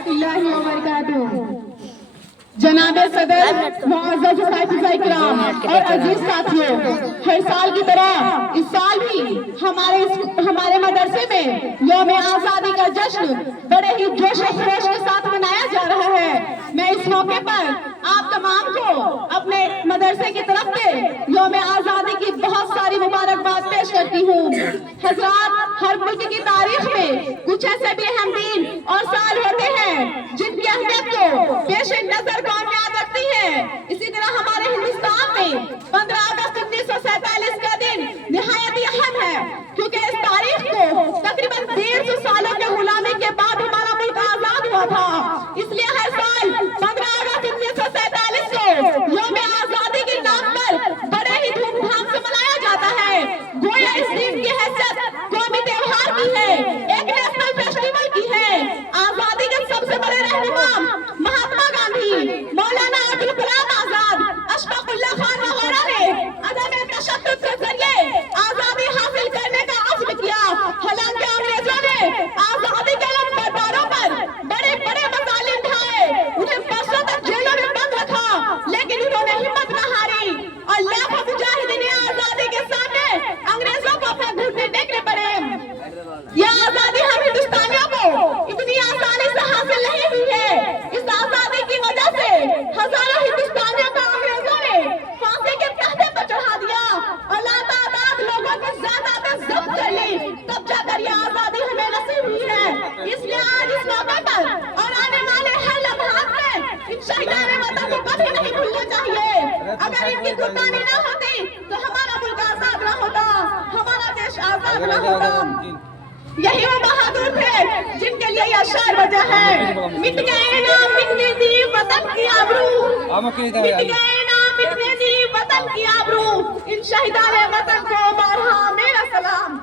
रहमतुल्लाहि व बरकातुहू। जनाब सदर, मुअज़्ज़ज़ साहिबाए इकराम और अजीज साथियों, हर साल की तरह इस साल भी हमारे मदरसे में यौम आजादी का जश्न बड़े ही जोश और खरोश के साथ मनाया जा रहा है। मैं इस मौके पर आप तमाम को अपने मदरसे की तरफ से यौम आजादी की बहुत सारी मुबारकबाद पेश करती हूँ। हजरात, हर मुल्क की तारीख में कुछ ऐसे भी अहम दिन और साल होते हैं जिनकी अहमियत को पेश नजर कौम याद रखती है। इसी तरह हमारे हिंदुस्तान में 15 अगस्त 1947 का दिन निहायत ही अहम है, क्योंकि इस तारीख को तकरीबन 150 सालों के गुलामी के बाद हमारा मुल्क आजाद हुआ था। इसलिए हर साल 15 अगस्त 1947 को यौम आजादी के नाम पर बड़े ही धूमधाम से मनाया जाता है। गोया इस दिन की हैसियत कौमी त्योहार की है, एक नेशनल फेस्टिवल की है। आजादी के सबसे बड़े रहनुमा महात्मा गांधी, मौलाना अबुल कलाम आजाद, अशफाकुल्लाह खान वगैरह ने अदम तशद्दुद के जरिए आजादी हासिल करने का अज़्म किया। हालांकि अंग्रेजों ने आजादी के लंबरदारों पर बड़े बड़े मसालिम ढाए, उन्हें बरसों तक जेलों में बंद रखा, लेकिन उन्होंने हिम्मत न हारी और लाखों मुजाहिदीन आजादी के सामने अंग्रेजों को अपने घुटने टेकने पड़े। यह आजादी हम हिंदुस्तानियों को इतनी आसानी से हासिल नहीं हुई है। इस आजादी की वजह से हजारों हिंदुस्तानियों को अंग्रेजों ने फांसी के तख्ते पर चढ़ा दिया और लातादाद लोगों की जायदादें जब्त कर ली, तब जाकर यह आजादी हमें नसीब हुई है। इसलिए आज इस मौके पर और आने वाले हर लम्हात में इन शहीदान वतन को कभी नहीं भूलना चाहिए। अगर इनकी कुर्बानी न होती तो हमारा मुल्क आजाद न होता, हमारा देश आजाद न होता। यही वो बहादुर थे जिनके लिए यह शायर वजह है, मिट गए ना मिटने दी वतन की आबरू, मिट गए ना मिटने दी वतन की आबरू, इन शहीदान वतन को बारहा मेरा सलाम।